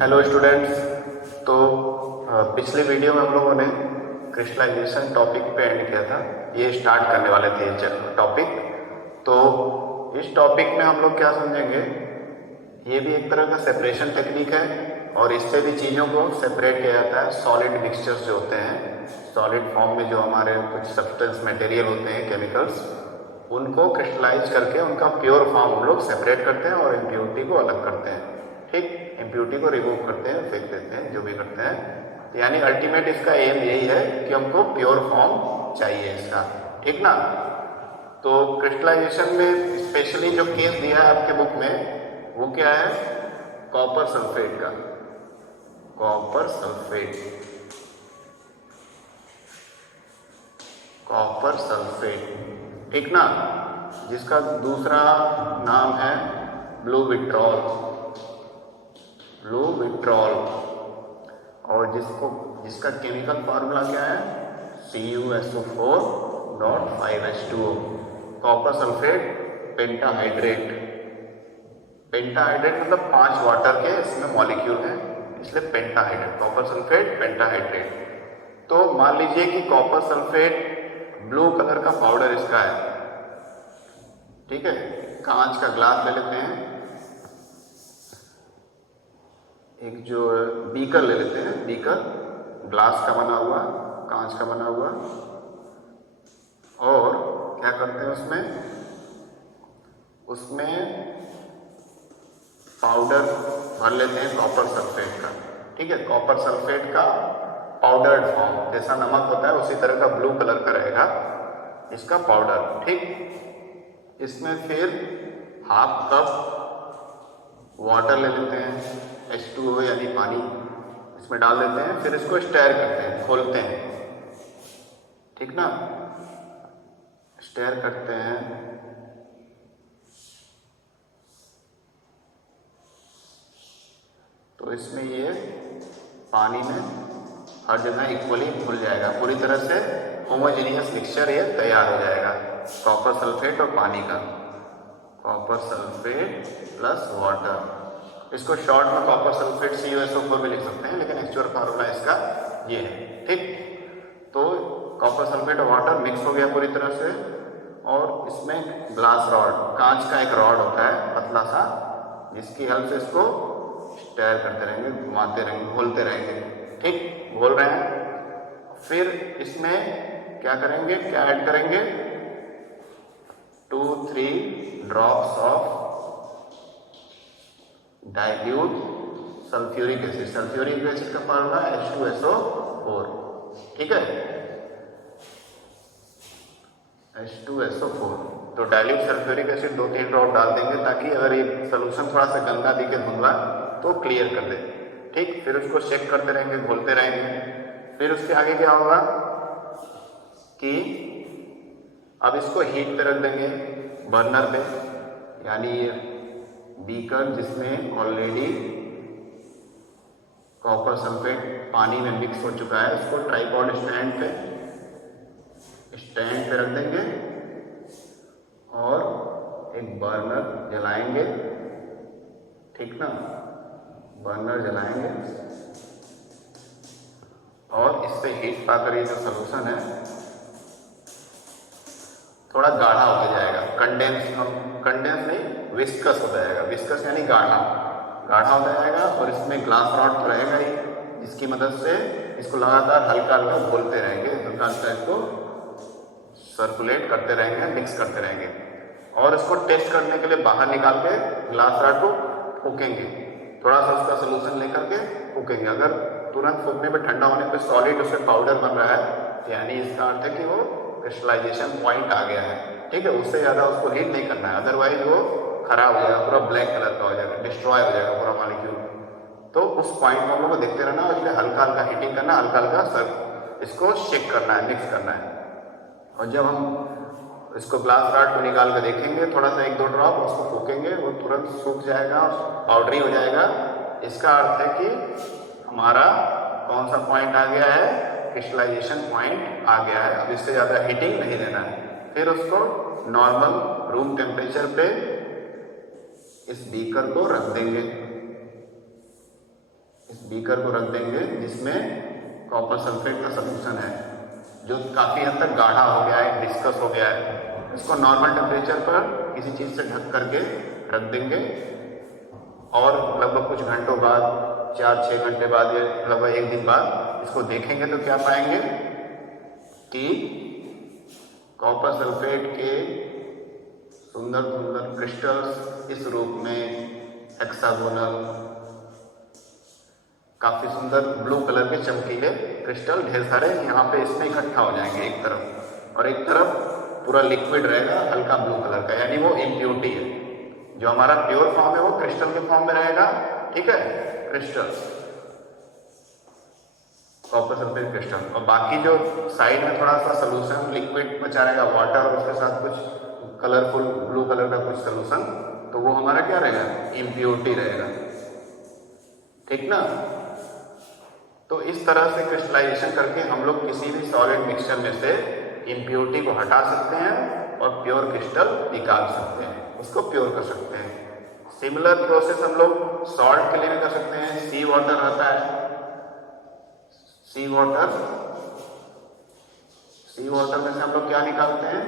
Hello students. तो पिछले video में हम लोगों ने क्रिस्टलाइजेशन टॉपिक पे एंड किया था। ये स्टार्ट करने वाले थे ये टॉपिक। तो इस टॉपिक में हम लोग क्या समझेंगे, ये भी एक तरह का सेपरेशन टेक्निक है और इससे भी चीज़ों को सेपरेट किया जाता है। सॉलिड मिक्सचर्स जो होते हैं, सॉलिड फॉर्म में जो हमारे कुछ सब्सटेंस मटेरियल होते हैं, केमिकल्स, उनको क्रिस्टलाइज करके उनका प्योर फॉर्म हम लोग सेपरेट करते हैं और इम्प्योरिटी को अलग करते हैं। ठीक, इम्प्योरिटी को रिमूव करते हैं, फेंक देते हैं, जो भी करते हैं। तो यानी अल्टीमेट इसका एम यही है कि हमको प्योर फॉर्म चाहिए इसका। ठीक ना। तो क्रिस्टलाइजेशन में स्पेशली जो केस दिया है आपके बुक में वो क्या है, कॉपर सल्फेट का। कॉपर सल्फेट, कॉपर सल्फेट, ठीक ना, जिसका दूसरा नाम है ब्लू विट्रॉल। ब्लू विट्रॉल, और जिसका केमिकल फार्मूला क्या है, CuSO4.5H2O। Copper sulphate pentahydrate. Pentahydrate मतलब 5 वाटर के इसमें मॉलिक्यूल हैं, इसलिए पेंटाहाइड्रेट, कॉपर सल्फेट पेंटाहाइड्रेट। तो मान लीजिए कि कॉपर सल्फेट ब्लू कलर का पाउडर इसका है। ठीक है, कांच का ग्लास ले लेते हैं, एक जो बीकर ले लेते हैं, बीकर ग्लास का बना हुआ, कांच का बना हुआ, और क्या करते हैं उसमें पाउडर भर लेते हैं कॉपर सल्फेट का। ठीक है, कॉपर सल्फेट का पाउडर्ड फॉर्म, जैसा नमक होता है उसी तरह का ब्लू कलर का रहेगा इसका पाउडर। ठीक, इसमें फिर हाफ कप वाटर ले लेते हैं, H2O यानी पानी, इसमें डाल देते हैं, फिर इसको स्टेयर करते हैं, खोलते हैं। ठीक ना, स्टेयर करते हैं, तो इसमें ये पानी में हर जगह इक्वली घुल जाएगा, पूरी तरह से होमोजेनियस मिक्सचर ये तैयार हो जाएगा कॉपर सल्फेट और पानी का। कॉपर सल्फेट प्लस वाटर, इसको शॉर्ट में कॉपर सल्फेट CuSO4 भी लिख सकते हैं, लेकिन एक्चुअल फार्मूला इसका ये है। ठीक, तो कॉपर सल्फेट और वाटर मिक्स हो गया पूरी तरह से, और इसमें ग्लास रॉड, कांच का एक रॉड होता है पतला सा, जिसकी हेल्प से इसको स्टेयर करते रहेंगे, घुमाते रहेंगे, घोलते रहेंगे। ठीक, घोल रहे हैं, फिर इसमें क्या करेंगे, क्या ऐड करेंगे, 2-3 drops of dilute sulphuric acid. Sulphuric acid का फार्मूला H2SO4। ठीक है, H2SO4। तो डाइल्यूट सल्फ्यूरिक एसिड 2-3 ड्रॉप डाल देंगे, ताकि अगर ये सोल्यूशन थोड़ा सा गंदा दिखे, धुंधला, तो क्लियर कर दे। ठीक, फिर उसको चेक करते रहेंगे, घोलते रहेंगे। फिर उसके आगे क्या होगा कि अब इसको हीट पे रख देंगे, बर्नर पे, यानी ये बीकर जिसमें ऑलरेडी कॉपर सल्फेट पानी में मिक्स हो चुका है, इसको ट्राइपॉड स्टैंड पे रख देंगे और एक बर्नर जलाएंगे। ठीक ना, बर्नर जलाएंगे और इससे हीट पाकर ये जो सोल्यूशन है थोड़ा गाढ़ा होता जाएगा, कंडेंस नहीं, विस्कस हो जाएगा। विस्कस यानी गाढ़ा हो जाएगा, और इसमें ग्लास रॉड तो रहेगा ही, जिसकी मदद से इसको लगातार हल्का हल्का घोलते रहेंगे, हल्का हल्का इसको सर्कुलेट करते रहेंगे, मिक्स करते रहेंगे, और इसको टेस्ट करने के लिए बाहर निकाल के ग्लास रॉड को फूकेंगे, थोड़ा सा उसका सोल्यूशन लेकर के फूकेंगे। अगर तुरंत फूकने पे, ठंडा होने पे सॉलिड उसमें पाउडर बन रहा है, यानी इसका अर्थ है कि वो क्रिस्टलाइजेशन पॉइंट आ गया है। ठीक है, उससे ज़्यादा उसको हीट नहीं करना है, अदरवाइज वो खराब हो जाएगा, पूरा ब्लैक कलर का हो जाएगा, डिस्ट्रॉय हो जाएगा पूरा मॉलिक्यूल। तो उस पॉइंट में हम लोग को देखते रहना, और इसलिए हल्का हल्का हीटिंग करना, हल्का हल्का इसको शेक करना है, मिक्स करना है। और जब हम इसको ग्लास रॉड को निकाल कर देखेंगे, थोड़ा सा 1-2 ड्रॉप उसको फूकेंगे, वो तुरंत सूख जाएगा, पाउडरी हो जाएगा। इसका अर्थ है कि हमारा कौन सा पॉइंट आ गया है, क्रिस्टलाइजेशन पॉइंट आ गया है। अब इससे ज़्यादा हीटिंग नहीं देना है। फिर उसको नॉर्मल रूम टेम्परेचर पे इस बीकर को रख देंगे। बीकर को रख देंगे जिसमें कॉपर सल्फेट का सॉल्यूशन है, जो काफ़ी हद तक गाढ़ा हो गया है, डिस्कस हो गया है। इसको नॉर्मल टेम्परेचर पर किसी चीज़ से ढक करके रख देंगे और लगभग कुछ घंटों बाद, 4-6 घंटे बाद या लगभग 1 दिन बाद इसको देखेंगे तो क्या पाएंगे कि कॉपर सल्फेट के सुंदर सुंदर क्रिस्टल्स इस रूप में हेक्सागोनल, काफ़ी सुंदर ब्लू कलर के चमकीले क्रिस्टल ढेर सारे यहाँ पे इसमें इकट्ठा हो जाएंगे एक तरफ, और एक तरफ पूरा लिक्विड रहेगा हल्का ब्लू कलर का, यानी वो इम्प्योरिटी है। जो हमारा प्योर फॉर्म है वो क्रिस्टल के फॉर्म में रहेगा, ठीक है, क्रिस्टल, कॉपर सल्फेट क्रिस्टल, और बाकी जो साइड में थोड़ा सा सोल्यूशन लिक्विड बचा रहेगा, वाटर और उसके साथ कुछ कलरफुल ब्लू कलर का कुछ सोल्यूशन, तो वो हमारा क्या रहेगा, इम्प्योरिटी रहेगा, ठीक ना। तो इस तरह से क्रिस्टलाइजेशन करके हम लोग किसी भी सॉलिड मिक्सचर में से इम्प्योरिटी को हटा सकते हैं और प्योर क्रिस्टल निकाल सकते हैं, उसको प्योर कर सकते हैं। सिमिलर प्रोसेस हम लोग सॉल्ट के लिए भी कर सकते हैं। सी वाटर रहता है, सी वाटर में से हम लोग क्या निकालते हैं,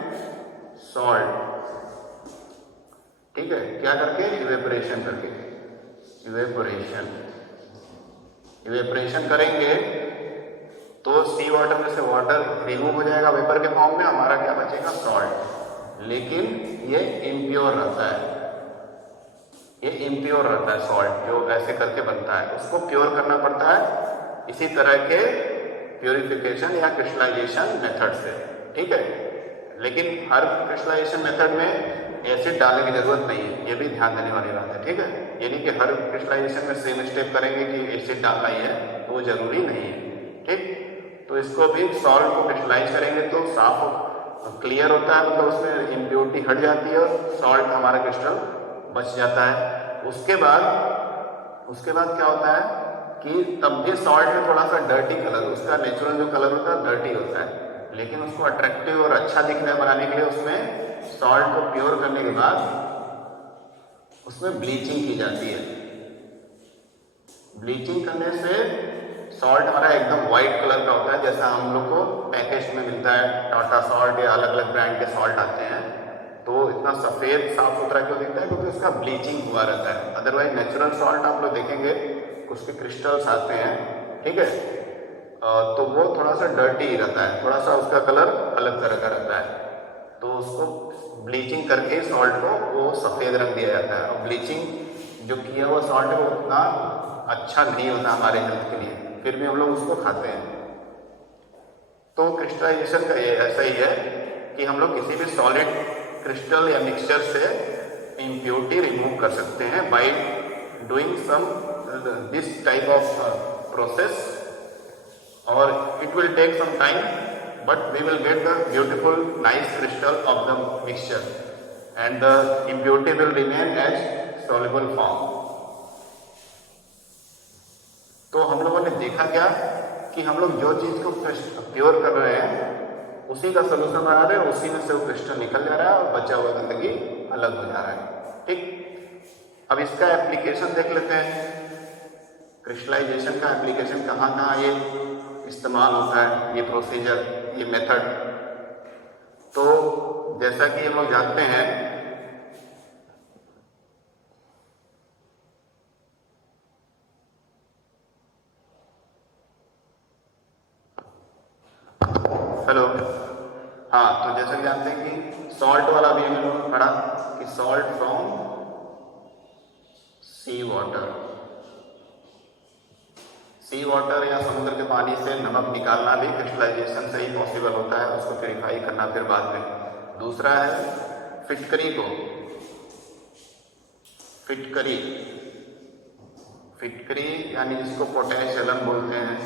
सॉल्ट, ठीक है, क्या करके, इवेपोरेशन करके, इवेपोरेशन करेंगे तो सी वाटर में से वाटर रिमूव हो जाएगा वेपर के फॉर्म में, हमारा क्या बचेगा, सॉल्ट। लेकिन ये इम्प्योर रहता है, सॉल्ट जो ऐसे करके बनता है, उसको प्योर करना पड़ता है इसी तरह के प्योरिफिकेशन या क्रिस्टलाइजेशन मेथड से, ठीक है। लेकिन हर क्रिस्टलाइजेशन मेथड में एसिड डालने की जरूरत नहीं है, ये भी ध्यान देने वाली बात है, ठीक है। यानी कि हर क्रिस्टलाइजेशन में सेम स्टेप करेंगे कि एसिड डालना ही है, तो वो जरूरी नहीं है, ठीक। तो इसको भी सॉल्ट को क्रिस्टलाइज करेंगे तो साफ क्लियर होता है, मतलब उसमें इम्प्योरिटी हट जाती है और सॉल्ट हमारा क्रिस्टल बच जाता है। उसके बाद क्या होता है कि तब भी सॉल्ट में थोड़ा सा डर्टी कलर, उसका नेचुरल जो कलर होता है डर्टी होता है, लेकिन उसको अट्रैक्टिव और अच्छा दिखने बनाने के लिए उसमें सॉल्ट को प्योर करने के बाद उसमें ब्लीचिंग की जाती है। ब्लीचिंग करने से सॉल्ट हमारा एकदम वाइट कलर का होता है, जैसा हम लोग को पैकेज में मिलता है, टाटा सॉल्ट या अलग अलग ब्रांड के सॉल्ट आते हैं, तो इतना सफ़ेद साफ सुथरा क्यों दिखता है, क्योंकि उसका ब्लीचिंग हुआ रहता है। अदरवाइज नेचुरल सॉल्ट आप लोग देखेंगे उसके क्रिस्टल्स आते हैं, ठीक है, तो वो थोड़ा सा डर्टी ही रहता है, थोड़ा सा उसका कलर अलग तरह का रहता है। तो उसको ब्लीचिंग करके सॉल्ट को वो सफ़ेद रंग दिया जाता है, और ब्लीचिंग जो किया हुआ सॉल्ट है वो उतना अच्छा नहीं होता हमारे हेल्थ के लिए, फिर भी हम लोग उसको खाते हैं। तो क्रिस्टलाइजेशन का ये ऐसा ही है कि हम लोग किसी भी सॉलिड क्रिस्टल या मिक्सचर से इम्प्योरिटी रिमूव कर सकते हैं by doing some this type of process, और it will take some time, but we will get the beautiful nice crystal of the mixture and the impurity will remain as soluble form. तो हम लोगों ने देखा क्या कि हम लोग जो चीज़ को प्योर कर रहे हैं उसी का सोल्यूशन बना रहे हैं, उसी में से वो क्रिस्टल निकल जा रहा है और बचा हुआ गंदगी अलग हो जा रहा है, ठीक। अब इसका एप्लीकेशन देख लेते हैं, क्रिस्टलाइजेशन का एप्लीकेशन कहाँ कहाँ ये इस्तेमाल होता है, ये प्रोसीजर, ये मेथड। तो जैसा कि हम लोग जानते हैं हेलो, हाँ, तो जैसा कि जानते हैं कि सॉल्ट वाला भी हम लोगों ने पढ़ा कि सॉल्ट फ्रॉम सी वाटर या समुद्र के पानी से नमक निकालना भी क्रिस्टलाइजेशन से ही पॉसिबल होता है, उसको प्योरीफाई करना फिर बाद में। दूसरा है फिटकरी यानी जिसको पोटैश एलम बोलते हैं,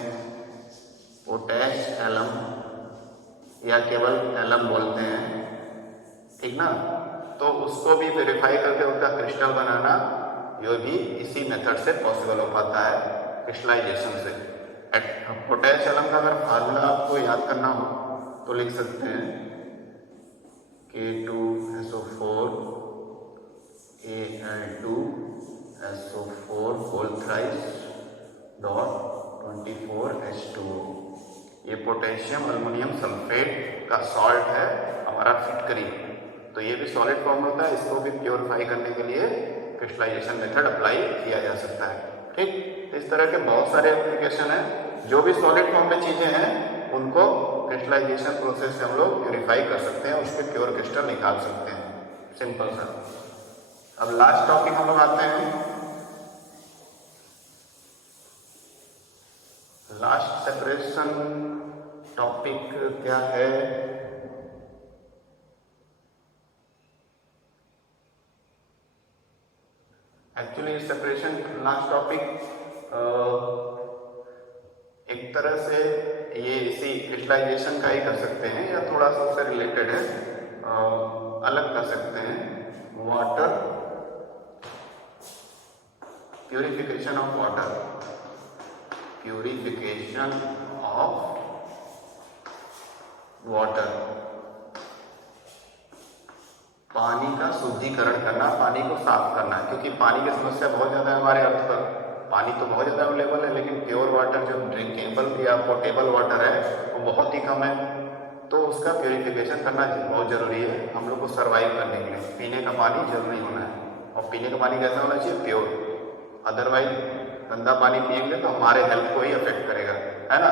पोटैश एलम या केवल एलम बोलते हैं, ठीक ना। तो उसको भी वेरीफाई करके उसका क्रिस्टल बनाना, ये भी इसी मेथड से पॉसिबल हो पाता है क्रिस्टलाइजेशन से। पोटैश एलम का अगर फार्मूला आपको याद करना हो तो लिख सकते हैं K2SO4 Al2SO4 whole thrice 24H2O। ये पोटेशियम अल्युमिनियम सल्फेट का सॉल्ट है हमारा फिटकरी। तो ये भी सॉलिड फॉर्म होता है, इसको भी प्योरीफाई करने के लिए क्रिस्टलाइजेशन मेथड अप्लाई किया जा सकता है। ठीक, तो इस तरह के बहुत सारे एप्लीकेशन हैं। जो भी सॉलिड फॉर्म में चीज़ें हैं उनको क्रिस्टलाइजेशन प्रोसेस से हम लोग प्योरीफाई कर सकते हैं, उसके प्योर क्रिस्टल निकाल सकते हैं। सिंपल सा। अब लास्ट टॉपिक हम लोग आते हैं। लास्ट सेपरेशन टॉपिक क्या है? एक्चुअली सेपरेशन लास्ट टॉपिक एक तरह से ये इसी क्रिस्टलाइजेशन का ही कर सकते हैं या थोड़ा सा उससे रिलेटेड है, अलग कर सकते हैं। Water purification of water, purification of water, पानी का शुद्धिकरण करना, पानी को साफ करना। क्योंकि पानी की समस्या बहुत ज़्यादा है हमारे अर्थ पर। पानी तो बहुत ज़्यादा अवेलेबल है, लेकिन प्योर वाटर जो ड्रिंकेबल या पोर्टेबल वाटर है वो बहुत ही कम है। तो उसका प्योरिफिकेशन करना बहुत ज़रूरी है हम लोग को सर्वाइव करने के लिए। पीने का पानी जरूरी होना है, और पीने का पानी कैसा होना चाहिए? प्योर। अदरवाइज गंदा पानी पिएंगे तो हमारे हेल्थ को ही अफेक्ट करेगा, है ना।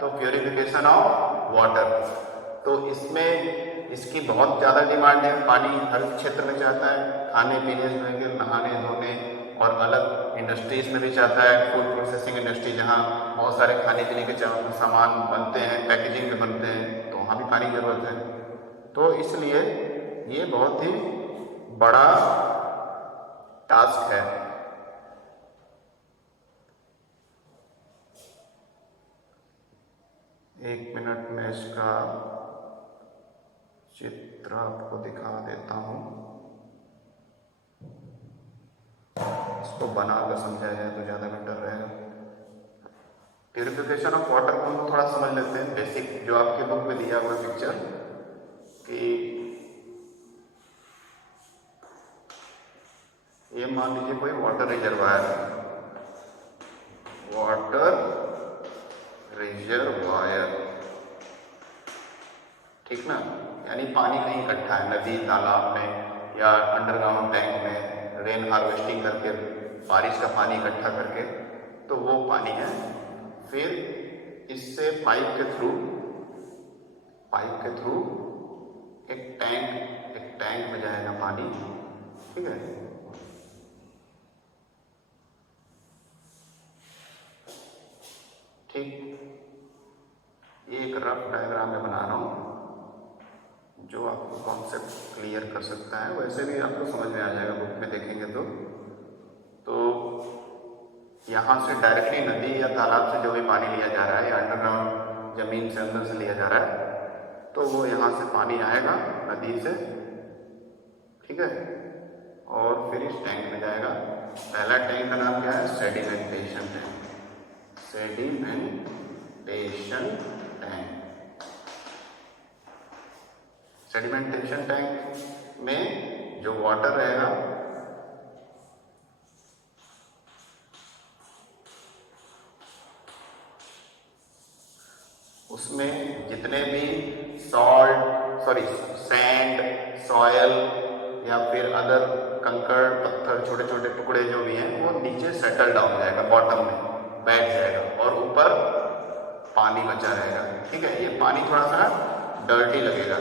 तो प्योरिफिकेशन ऑफ वाटर, तो इसमें इसकी बहुत ज़्यादा डिमांड है। पानी हर क्षेत्र में चाहता है, खाने पीने से नहाने धोने, और अलग इंडस्ट्रीज में भी चाहता है। फूड प्रोसेसिंग इंडस्ट्री जहाँ बहुत सारे खाने पीने के सामान बनते हैं, पैकेजिंग में बनते हैं, तो वहाँ भी पानी की ज़रूरत है। तो इसलिए ये बहुत ही बड़ा टास्क है। एक मिनट में इसका चित्र आपको दिखा देता हूँ, इसको बनाकर समझाया जाए तो ज़्यादा बेटर रहेगा। प्यूरिफिकेशन ऑफ वाटर को हम थोड़ा समझ लेते हैं। बेसिक जो आपके बुक में दिया हुआ पिक्चर कि ये मान लीजिए कोई वाटर रिजर्वायर है, वाटर रिजर्वायर, ठीक ना। यानी पानी कहीं इकट्ठा है, नदी तालाब में या अंडरग्राउंड टैंक में, रेन हार्वेस्टिंग करके बारिश का पानी इकट्ठा करके, तो वो पानी है। फिर इससे पाइप के थ्रू एक टैंक में जाएगा पानी, ठीक है। ठीक, ये एक रफ डायग्राम में बना रहा हूँ जो आपको कॉन्सेप्ट क्लियर कर सकता है। वैसे भी आपको समझ में आ जाएगा बुक में देखेंगे तो यहाँ से डायरेक्टली नदी या तालाब से जो भी पानी लिया जा रहा है या अंडरग्राउंड जमीन से अंदर से लिया जा रहा है, तो वो यहाँ से पानी आएगा नदी से, ठीक है, और फिर इस टैंक में जाएगा। पहला टैंक का नाम क्या है? Sedimentation tank. सेडिमेंटेशन टैंक में जो वाटर रहेगा उसमें जितने भी सैंड, सॉयल या फिर अदर कंकड़ पत्थर, छोटे छोटे टुकड़े जो भी हैं, वो नीचे सेटल डाउन हो जाएगा, बॉटम में बैठ जाएगा, और ऊपर पानी बचा रहेगा, ठीक है। ये पानी थोड़ा सा डर्टी लगेगा,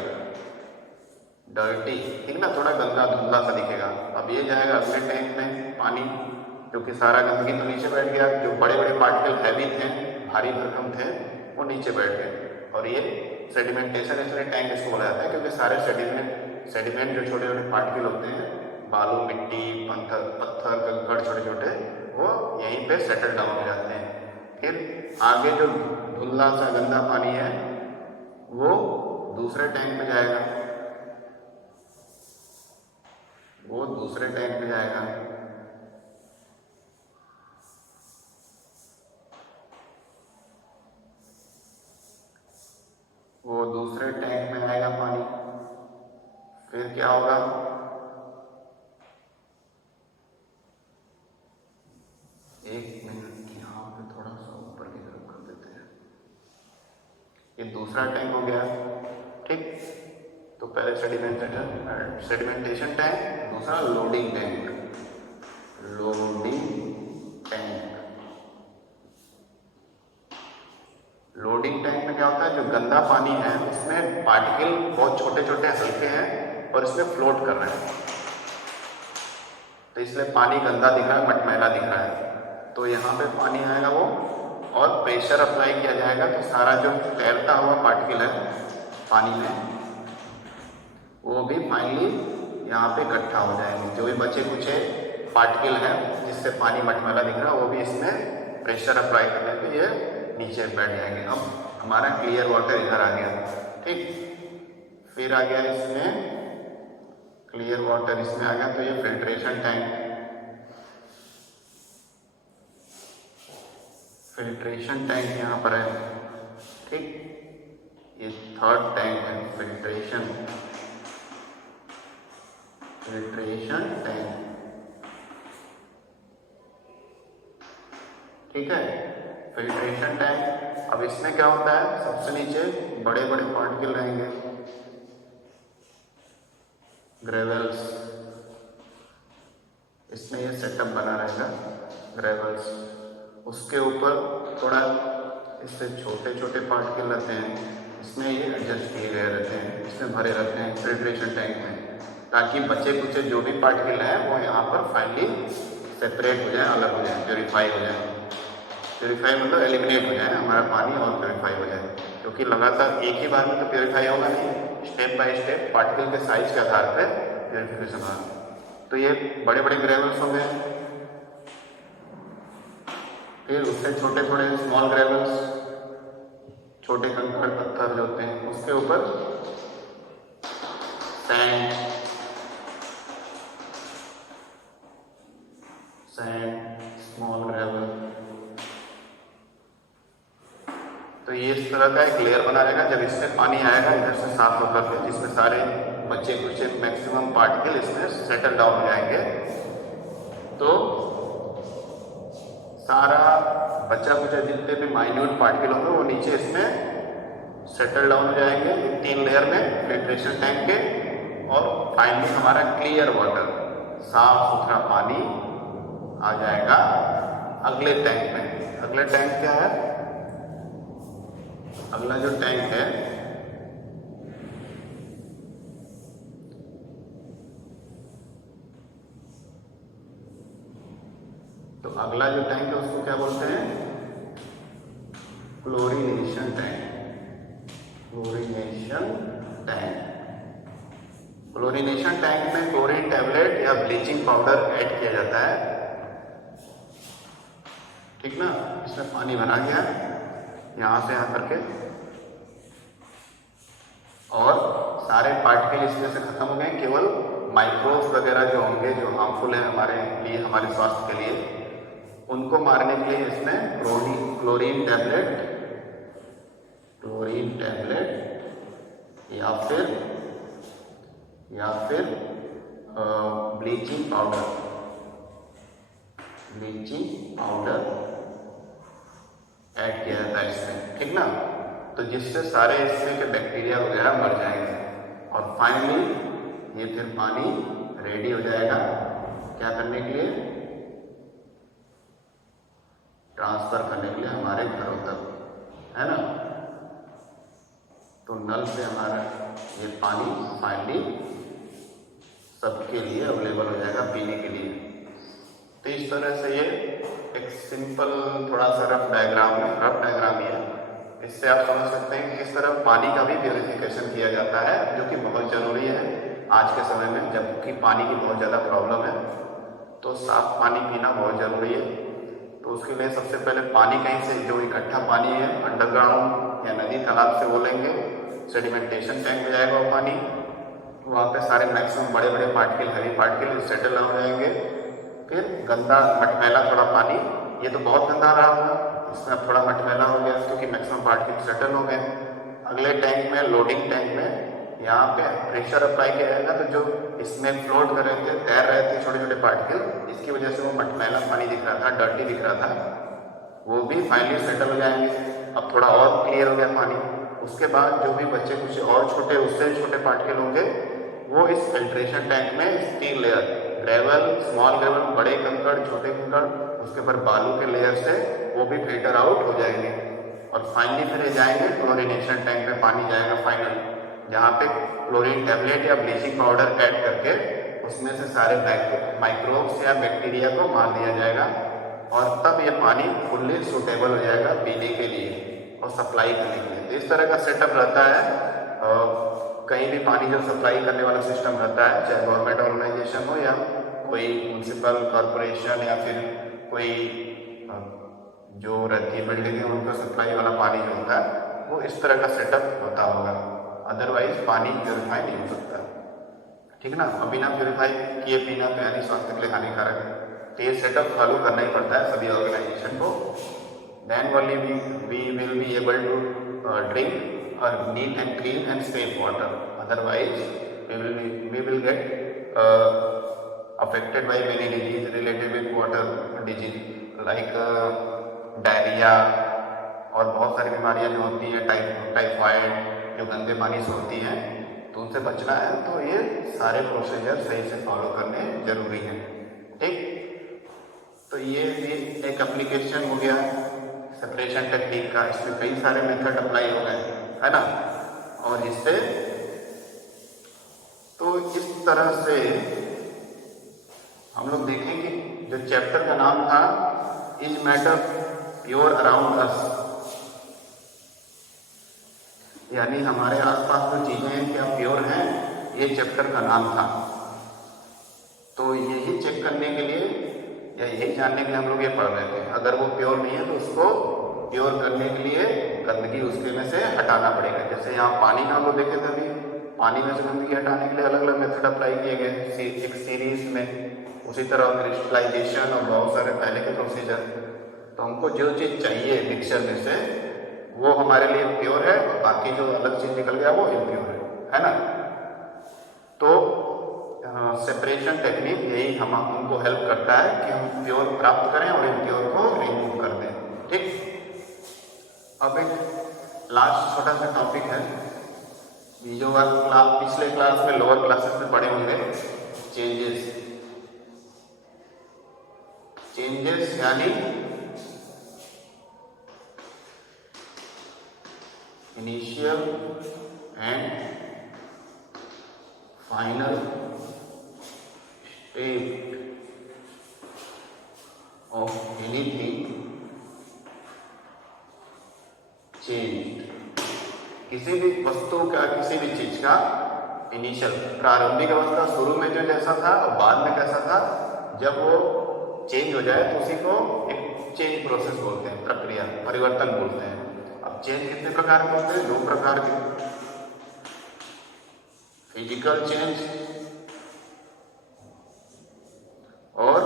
ठीक ना, थोड़ा गंदा धुंधला सा दिखेगा। अब ये जाएगा अगले टैंक में पानी, क्योंकि सारा गंदगी तो नीचे बैठ गया। जो बड़े बड़े पार्टिकल हैवी थे, भारी भरकम थे, वो नीचे बैठ गए। और ये सेडिमेंटेशन इसलिए टैंक इसको बोला जाता है, क्योंकि सारे सेडिमेंट जो छोटे छोटे पार्टिकल होते हैं, बालू, मिट्टी, पत्थर, कंकड़ छोटे छोटे, वो यहीं पे सेटल डाउन हो जाते हैं। फिर आगे जो धुंधला सा गंदा पानी है वो दूसरे टैंक में जाएगा, वो दूसरे टैंक में जाएगा, वो दूसरे टैंक में आएगा पानी। फिर क्या होगा? एक मिनट, यहाँ पे थोड़ा दूसरा टैंक हो गया। ठीक, तो पहले सेडिमेंटेशन टैंक, दूसरा loading tank. Loading tank, loading tank में क्या होता है, जो गंदा पानी है उसमें पार्टिकल बहुत छोटे छोटे हल्के हैं और इसमें फ्लोट कर रहे हैं, तो इसलिए पानी गंदा दिख रहा है, मटमैला दिख रहा है। तो यहाँ पे पानी आएगा वो, और प्रेशर अप्लाई किया जाएगा तो सारा जो तैरता हुआ पार्टिकल है पानी में वो भी फाइनली यहाँ पे इकट्ठा हो जाएंगे। जो भी बचे कुछ पार्टिकल हैं जिससे पानी मटमैला दिख रहा है वो भी इसमें प्रेशर अप्लाई करने पे ये नीचे बैठ जाएंगे। अब हमारा क्लियर वाटर इधर आ गया। ठीक, फिर आ गया इसमें क्लियर वाटर, इसमें आ गया तो ये फिल्ट्रेशन टैंक। फिल्ट्रेशन टैंक यहाँ पर है। ठीक, ये थर्ड टैंक है, फिल्ट्रेशन टैंक। ठीक है, फिल्ट्रेशन टैंक। अब इसमें क्या होता है, सबसे नीचे बड़े बड़े पार्टिकल रहेंगे, ग्रेवल्स, इसमें ये सेटअप बना रहेगा ग्रेवल्स। उसके ऊपर थोड़ा इससे छोटे छोटे पार्टिकल रहते हैं, इसमें ये एडजस्ट किए गए रहते हैं, इसमें भरे रहते हैं फिल्ट्रेशन टैंक में, ताकि बचे कुचे जो भी पार्टिकल हैं वो यहाँ पर फाइनली सेपरेट हो जाए, अलग हो जाए, प्योरीफाई हो जाए। प्योरीफाई मतलब एलिमिनेट हो जाए हमारा पानी और प्योरीफाई हो जाए, क्योंकि लगातार एक ही बार में तो प्योरीफाई होगा नहीं, स्टेप बाय स्टेप पार्टिकल के साइज के आधार पर प्योरीफिकेशन होगा। तो ये बड़े बड़े ग्रेवल्स हो गए, फिर उससे छोटे छोटे स्मॉल ग्रेवल्स, छोटे कंकड़ पत्थर जो होते हैं, उसके ऊपर सैंड, स्मॉल ग्रेवल। तो ये इस तरह का एक लेयर बना रहेगा। जब इससे पानी आएगा इधर से साफ होकर के, जिसमें सारे बचे कुछ मैक्सिमम पार्टिकल इसमें सेटल डाउन हो जाएंगे, तो सारा बचा कुचा जितने भी माइन्यूट पार्टिकल होंगे वो नीचे इसमें सेटल डाउन हो जाएंगे 3 लेयर में फिल्ट्रेशन टैंक के। और फाइनली हमारा क्लियर वाटर, साफ सुथरा पानी आ जाएगा अगले टैंक में। अगला टैंक क्या है, अगला जो टैंक है तो अगला जो टैंक है उसको क्या बोलते हैं, chlorination tank. Chlorination tank, chlorination tank में क्लोरीन टैबलेट या ब्लीचिंग पाउडर ऐड किया जाता है। ठीक ना, इसमें पानी भरा गया यहाँ से आकर के, और सारे पार्टिकल इसमें से खत्म हो गए, केवल माइक्रोब्स वगैरह जो होंगे जो हार्मफुल है हमारे लिए, हमारे स्वास्थ्य के लिए, उनको मारने के लिए इसमें क्लोरीन टैबलेट या फिर ब्लीचिंग पाउडर ऐड किया जाता है इसमें। ठीक ना, तो जिससे सारे इसमें के बैक्टीरिया वगैरह मर जाएंगे, और फाइनली ये फिर पानी रेडी हो जाएगा क्या करने के लिए, ट्रांसफर करने के लिए हमारे घरों तक, है ना। तो नल से हमारा ये पानी फाइनली सबके लिए अवेलेबल हो जाएगा पीने के लिए। तो इस तरह से ये एक सिंपल थोड़ा सा रफ डायग्राम है, इससे आप समझ सकते हैं कि किस तरह पानी का भी प्योरिफिकेशन किया जाता है, जो कि बहुत ज़रूरी है आज के समय में, जबकि पानी की बहुत ज़्यादा प्रॉब्लम है। तो साफ पानी पीना बहुत ज़रूरी है। तो उसके लिए सबसे पहले पानी कहीं से जो इकट्ठा पानी है अंडरग्राउंड या नदी तालाब से वो लेंगे, सेडिमेंटेशन टैंक में जाएगा वो पानी, वहाँ पे सारे मैक्सिमम बड़े बड़े पार्टिकल, हैवी पार्टिकल सेटल हो जाएंगे। फिर गंदा मटमैला थोड़ा पानी, ये तो बहुत गंदा रहा होगा, इसमें थोड़ा मटमैला हो गया क्योंकि मैक्सिमम पार्टिकल सेटल हो गए। अगले टैंक में, लोडिंग टैंक में, यहाँ पे प्रेशर अप्लाई किया जाएगा, तो जो इसमें फ्लोट कर रहे थे, तैर रहे थे छोटे छोटे पार्टिकल, इसकी वजह से वो मटमैला पानी दिख रहा था, डर्टी दिख रहा था, वो भी फाइनली सेटल हो जाएंगे। अब थोड़ा और क्लियर हो गया पानी, उसके बाद जो भी बच्चे कुछ और छोटे उससे छोटे पार्टिकल होंगे वो इस फिल्ट्रेशन टैंक में steel layer, gravel, small gravel, बड़े कंकड़, छोटे कंकड़, उसके ऊपर बालू के लेयर से वो भी फिल्टर आउट हो जाएंगे और फाइनली फिर ये जाएंगे क्लोरिनेशन टैंक में, पानी जाएगा फाइनल, जहाँ पे क्लोरीन टैबलेट या ब्लीचिंग पाउडर ऐड करके उसमें से सारे माइक्रोब्स या बैक्टीरिया को मार दिया जाएगा और तब ये पानी फुल्ली सूटेबल हो जाएगा पीने के लिए और सप्लाई करने के लिए। तो इस तरह का सेटअप रहता है। कहीं भी पानी जो सप्लाई करने वाला सिस्टम रहता है, चाहे गवर्नमेंट ऑर्गेनाइजेशन हो या कोई म्यूनसिपल कॉरपोरेशन या फिर कोई जो रहती है बिल्डिंग है उनका सप्लाई वाला पानी जो होता है वो इस तरह का सेटअप होता होगा, अदरवाइज पानी प्योरीफाई नहीं हो सकता। ठीक ना, और बिना प्योरीफाई किए पीना तो यानी स्वास्थ्य के लिए हानिकारक है। तो ये सेटअप फॉलो करना ही पड़ता है सभी ऑर्गेनाइजेशन को। Then only we will be able to drink neat and clean and safe water, otherwise we will get affected by many disease related with water disease like diarrhea और बहुत सारी बीमारियां जो होती हैं, टाइफाइड जो गंदे पानी से होती हैं, तो उनसे बचना है तो ये सारे प्रोसीजर सही से फॉलो करने जरूरी हैं। ठीक, तो ये भी एक एप्लीकेशन हो गया सेपरेशन टेक्निक का, इसमें कई सारे मेथड अप्लाई हो गए, है ना। और इससे तो इस तरह से हम लोग देखें कि जो चैप्टर का नाम था is matter pure around us, यानी हमारे आसपास जो चीजें हैं क्या प्योर हैं, ये चैप्टर का नाम था। तो यही चेक करने के लिए या यही जानने के लिए हम लोग ये पढ़ रहे थे। अगर वो प्योर नहीं है तो उसको प्योर करने के लिए गंदगी उसके में से हटाना पड़ेगा। जैसे यहाँ पानी का हम लोग देखे थे, अभी पानी में से गंदगी हटाने के लिए अलग अलग मेथड अप्लाई किए गए एक सीरीज में, उसी तरह क्रिस्टलाइजेशन और बहुत सारे पहले के प्रोसीजर। तो हमको जो चीज़ चाहिए मिक्सचर में से वो हमारे लिए प्योर है और बाकी जो अलग चीज़ निकल गया वो इम्प्योर है ना। तो सेपरेशन टेक्निक यही हम उनको हेल्प करता है कि हम प्योर प्राप्त करें और इम्प्योर को रिमूव कर दें। ठीक, अब एक लास्ट छोटा सा टॉपिक है, ये जो आप पिछले क्लास में लोअर क्लासेस में पढ़े होंगे, चेंजेस यानी initial and final state of anything change. किसी भी वस्तु का, किसी भी चीज का इनिशियल प्रारंभिक अवस्था शुरू में जो जैसा था और बाद में कैसा था, जब वो चेंज हो जाए तो उसी को एक चेंज प्रोसेस बोलते हैं, प्रक्रिया, परिवर्तन बोलते हैं। अब चेंज कितने प्रकार के होते हैं? 2 प्रकार के, फिजिकल चेंज और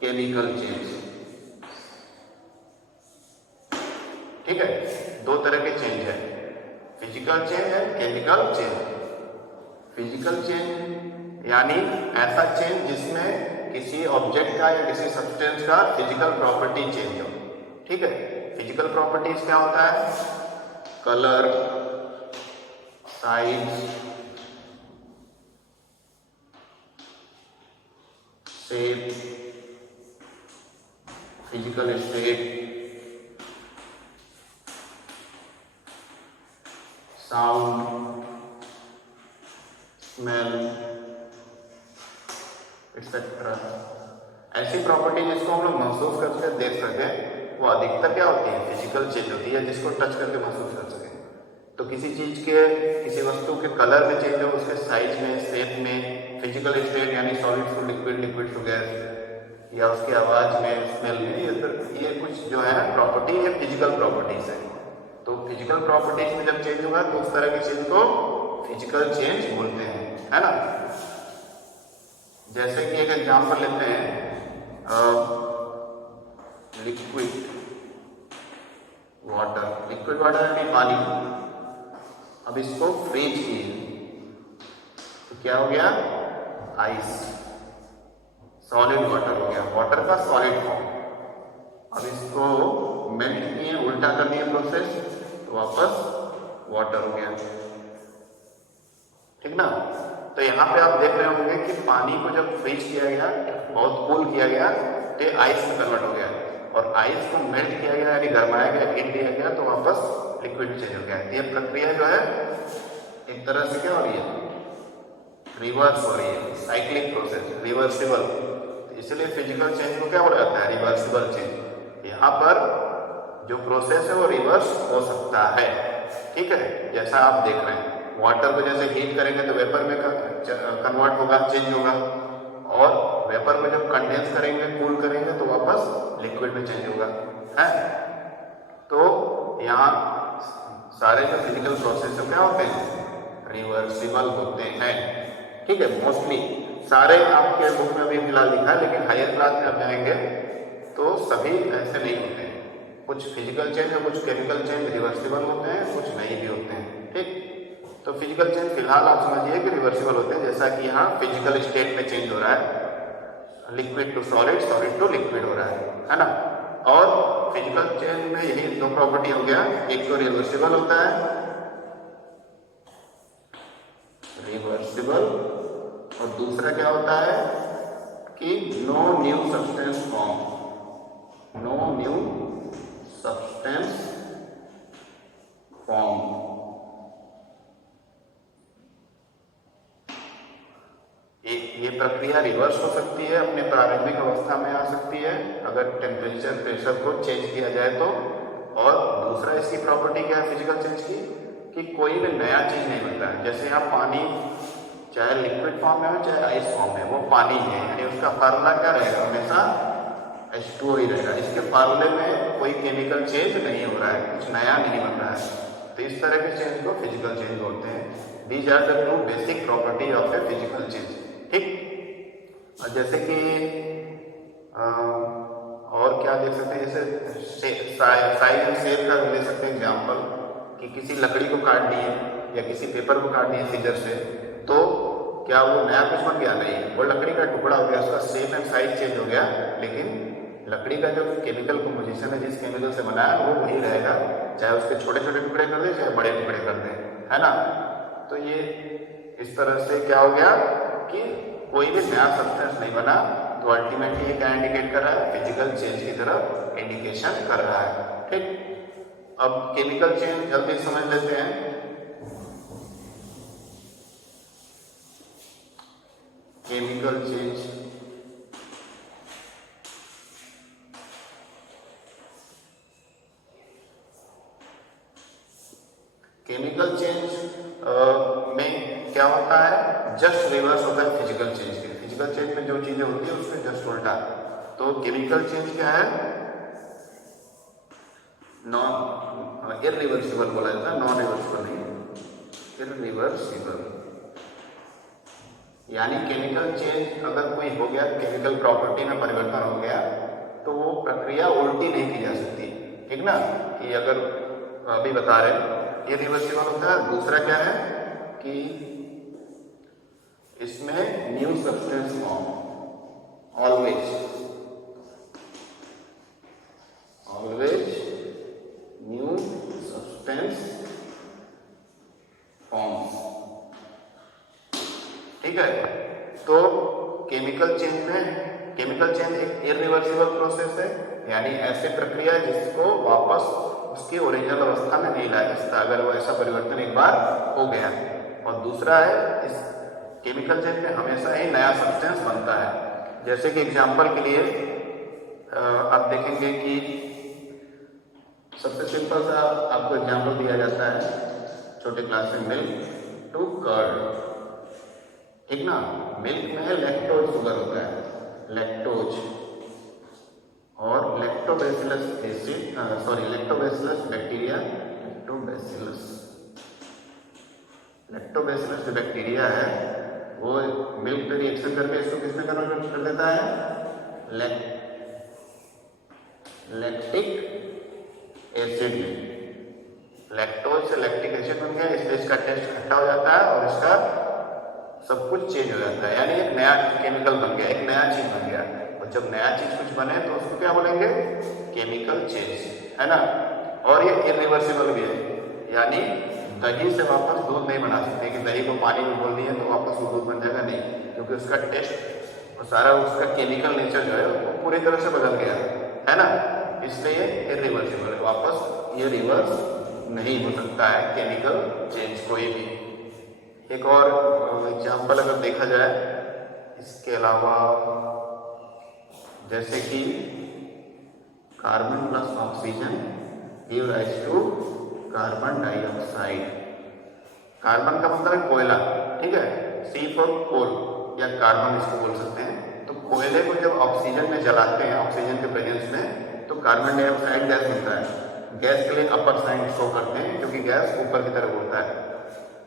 केमिकल चेंज। ठीक है, 2 तरह के चेंज है, फिजिकल चेंज है, केमिकल चेंज। फिजिकल चेंज यानी ऐसा चेंज जिसमें किसी ऑब्जेक्ट का या किसी सब्सटेंस का फिजिकल प्रॉपर्टी चेंज हो। ठीक है, फिजिकल प्रॉपर्टीज क्या होता है? Colour, size, shape, physical state, sound, smell etcetera. ऐसी प्रॉपर्टी जिसको हम लोग महसूस करके देख सके वो अधिकतर क्या होती है? फिजिकल चेंज होती है, जिसको टच करके महसूस कर सके। तो किसी चीज के, किसी वस्तु के कलर में चेंज हो, उसके साइज में, शेप में, फिजिकल स्टेट यानी solid to liquid, liquid to gas, या उसकी आवाज में, स्मेल में, ये कुछ जो है प्रॉपर्टी, ये फिजिकल प्रॉपर्टीज है। तो फिजिकल प्रॉपर्टीज में जब चेंज होगा तो उस तरह की चीज को फिजिकल चेंज बोलते हैं, है ना। जैसे कि एक एग्जांपल लेते हैं, लिक्विड वाटर, लिक्विड वाटर यानी पानी। अब इसको फ्रीज किए तो क्या हो गया? आइस, सॉलिड वाटर हो गया, वाटर का सॉलिड फॉर्म। अब इसको मेल्ट किए, उल्टा कर दिए प्रोसेस, तो वापस वाटर हो गया, ठीक ना। तो यहाँ पे आप देख रहे होंगे कि पानी को जब फ्रीज किया गया, बहुत कूल किया गया, तो ये आइस में कन्वर्ट हो गया, और आइस को मेल्ट किया गया यानी गर्माया गया, हीट दिया गया, तो वापस लिक्विड चेंज हो गया। ये प्रक्रिया जो है एक तरह से क्या हो रही है, रिवर्स हो रही है, साइक्लिक प्रोसेस, रिवर्सिबल। इसलिए फिजिकल चेंज को क्या बोला जाता है, रिवर्सिबल चेंज। यहाँ पर जो प्रोसेस है वो रिवर्स हो सकता है, ठीक है। जैसा आप देख रहे हैं, वाटर को जैसे हीट करेंगे तो वेपर में कन्वर्ट होगा, चेंज होगा, और वेपर में जब कंडेंस करेंगे, कूल करेंगे, तो वापस लिक्विड में चेंज होगा, है। तो यहाँ सारे जो फिजिकल प्रोसेस क्या होते हैं, रिवर्सिबल होते हैं, ठीक है। मोस्टली सारे आपके बुक में भी फिलहाल लिखा है, लेकिन हायर क्लास में आप जाएंगे तो सभी ऐसे नहीं होते हैं। कुछ फिजिकल चेंज और कुछ केमिकल चेंज रिवर्सिबल होते हैं, कुछ नहीं भी होते हैं, ठीक। तो फिजिकल चेंज फिलहाल आप समझिए कि रिवर्सिबल होते हैं, जैसा कि यहाँ फिजिकल स्टेट में चेंज हो रहा है, liquid to solid, solid to liquid हो रहा है ना। और फिजिकल चेंज में यही दो प्रॉपर्टी हो गया, एक तो रिवर्सिबल होता है, रिवर्सिबल, और दूसरा क्या होता है कि no new substance form, no new substance form. ये प्रक्रिया रिवर्स हो सकती है, अपने प्रारंभिक अवस्था में आ सकती है अगर टेम्परेचर प्रेशर को चेंज किया जाए तो। और दूसरा इसकी प्रॉपर्टी क्या है फिजिकल चेंज की, कि कोई भी नया चीज नहीं बनता है। जैसे यहाँ पानी चाहे लिक्विड फॉर्म में हो चाहे आइस फॉर्म में, वो पानी है, यानी उसका फार्मूला क्या रहेगा, हमेशा H2O ही रहेगा। इसके फार्मूले में कोई केमिकल चेंज नहीं हो रहा है, कुछ नया नहीं बन रहा है। तो इस तरह के चेंज को फिजिकल चेंज बोलते हैं। These are the two basic property of a physical change, ठीक। और जैसे कि और क्या देख सकते हैं, जैसे साइज एंड शेप का ले सकते हैं एग्जाम्पल, कि किसी लकड़ी को काट दिए या किसी पेपर को काट दिए सीजर से, तो क्या वो नया कुछ बन गया, नहीं, वो लकड़ी का टुकड़ा हो गया, उसका शेप एंड साइज चेंज हो गया, लेकिन लकड़ी का जो केमिकल कंपोजिशन है, जिस केमिकल से बना है, वो वही रहेगा, चाहे उसके छोटे छोटे टुकड़े कर दे चाहे बड़े टुकड़े कर दे, है ना। तो ये इस तरह से क्या हो गया कि कोई भी नया सब्सटेंस नहीं बना, तो अल्टीमेटली ये क्या इंडिकेट कर रहा है, फिजिकल चेंज की तरफ इंडिकेशन कर रहा है, ठीक। अब केमिकल चेंज जल्दी समझ लेते हैं। केमिकल चेंज, केमिकल चेंज में क्या होता है, जस्ट रिवर्स होता है फिजिकल चेंज के। फिजिकल चेंज में जो चीजें होती है उसमें जस्ट उल्टा। तो केमिकल चेंज क्या है, नॉन इररिवर्सिबल बोला जाता है, नॉन रिवर्सिबल नहीं, इररिवर्सिबल। यानी केमिकल चेंज अगर कोई हो गया, केमिकल प्रॉपर्टी में परिवर्तन हो गया, तो वो प्रक्रिया उल्टी नहीं की जा सकती, ठीक ना। कि अगर अभी बता रहे ये रिवर्सिबल होता है। दूसरा क्या है कि इसमें new substance form, always new substance forms, ठीक है। तो केमिकल चेंज एक इररिवर्सिबल प्रोसेस है, यानी ऐसी प्रक्रिया है जिसको वापस उसकी ओरिजिनल अवस्था में नहीं लाया जा सकता अगर वो ऐसा परिवर्तन एक बार हो गया। और दूसरा है, इस केमिकल चेंज में हमेशा ही नया सब्सटेंस बनता है। जैसे कि एग्जांपल के लिए आप देखेंगे कि सबसे सिंपल सा आपको एग्जांपल दिया जाता है छोटे क्लास में, मिल्क टू कर्ड, ठीक ना। मिल्क में लैक्टोज शुगर होता है, लैक्टोज, और लैक्टोबैसिलस बैक्टीरिया, लैक्टोबैसिलस जो बैक्टीरिया है वो मिल्क पे रिएक्शन करके इसको किसमें कन्वर्ट कर देता है, लैक्टिक एसिड में। लैक्टोज से लैक्टिक एसिड बन गया, इसलिए इसका टेस्ट खट्टा हो जाता है और इसका सब कुछ चेंज हो जाता है, यानी एक नया केमिकल बन गया, एक नया चीज बन गया। और जब नया चीज कुछ बने तो उसको क्या बोलेंगे, केमिकल चेंज, है ना। और ये इररिवर्सिबल भी है, यानी दही से वापस दूध नहीं बना सकते कि दही को पानी में घोल दिए तो वापस वो दूध बन जाएगा, नहीं, क्योंकि उसका टेस्ट और सारा उसका केमिकल नेचर जो है वो पूरी तरह से बदल गया है ना, इसलिए इरिवर्सिबल है, वापस ये रिवर्स नहीं हो सकता है केमिकल चेंज कोई भी। एक और एग्जाम्पल अगर देखा जाए इसके अलावा, जैसे कि carbon plus oxygen give rise to carbon dioxide. Carbon का मतलब है कोयला, ठीक है, सी फॉर कोल या कार्बन इसको बोल सकते हैं। तो कोयले को जब ऑक्सीजन में जलाते हैं, ऑक्सीजन के प्रेजेंस में, तो कार्बन डाइऑक्साइड गैस मिलता है। गैस के लिए अपर साइड शो करते हैं क्योंकि गैस ऊपर की तरफ उड़ता है।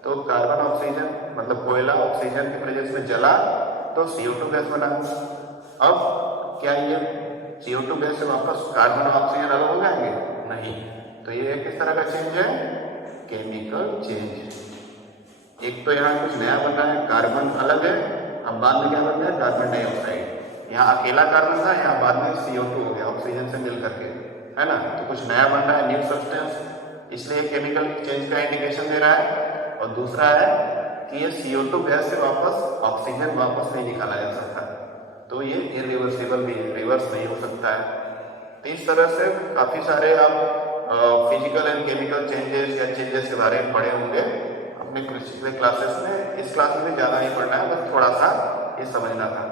तो कार्बन ऑक्सीजन मतलब कोयला ऑक्सीजन के प्रेजेंस में जला तो CO2 गैस बना। अब क्या ये CO2 गैस से वापस कार्बन और ऑक्सीजन अलग हो जाएंगे? नहीं। तो ये किस तरह का चेंज है? Chemical change. एक तो यहाँ कुछ नया बन रहा है, कार्बन अलग है, अब बाद में क्या बन रहा है? Carbon dioxide. यहाँ अकेला कार्बन था, यहाँ बाद में CO2 हो गया ऑक्सीजन से मिल करके, है ना। तो कुछ नया बन रहा है, न्यू सब्सटेंस, इसलिए केमिकल चेंज का इंडिकेशन दे रहा है। और दूसरा है कि ये CO2 गैस से वापस ऑक्सीजन वापस नहीं निकाला जा सकता, तो ये इरिवर्सिबल भी है, रिवर्स नहीं हो सकता है। तो इस तरह से काफ़ी सारे आप फिजिकल एंड केमिकल चेंजेस या चेंजेस के बारे में पढ़े होंगे अपने पिछले क्लासेस में। इस क्लास में भी ज़्यादा नहीं पढ़ना है, बस थोड़ा सा ये समझना था।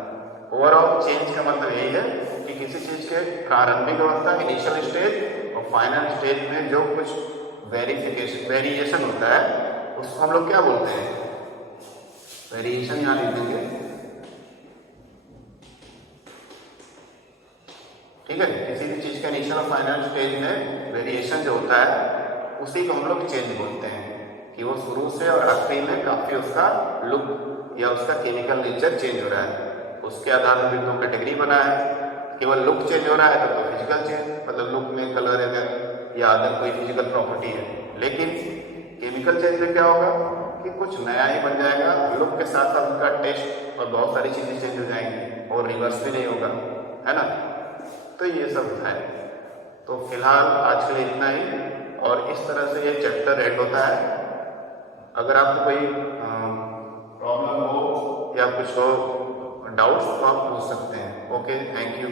ओवरऑल चेंज का मतलब यही है कि किसी चीज़ के प्रारंभिक अवस्था, इनिशियल स्टेज और फाइनल स्टेज में जो कुछ वेरिएशन होता है उसको हम लोग क्या बोलते हैं? वेरिएशन यहाँ लिख देंगे, ठीक है। किसी भी चीज़ का इनिशियल और फाइनल स्टेज में वेरिएशन जो होता है उसी को हम लोग चेंज बोलते हैं, कि वो शुरू से और आखिरी में काफ़ी उसका लुक या उसका केमिकल नेचर चेंज हो रहा है। उसके आधार पर भी दो कैटेगरी बना है, केवल लुक चेंज हो रहा है तो फिजिकल चेंज, मतलब लुक में कलर अगर या अदर कोई फिजिकल प्रॉपर्टी है। लेकिन केमिकल चेंज में क्या होगा कि कुछ नया ही बन जाएगा, लुक के साथ साथ उनका टेस्ट और बहुत सारी चीज़ें चेंज हो जाएंगी और रिवर्स भी नहीं होगा, है ना। तो ये सब है। तो फिलहाल आज के लिए इतना ही, और इस तरह से ये चैप्टर एंड होता है। अगर आपको कोई प्रॉब्लम हो या कुछ हो डाउट्स तो आप पूछ सकते हैं। Okay, thank you.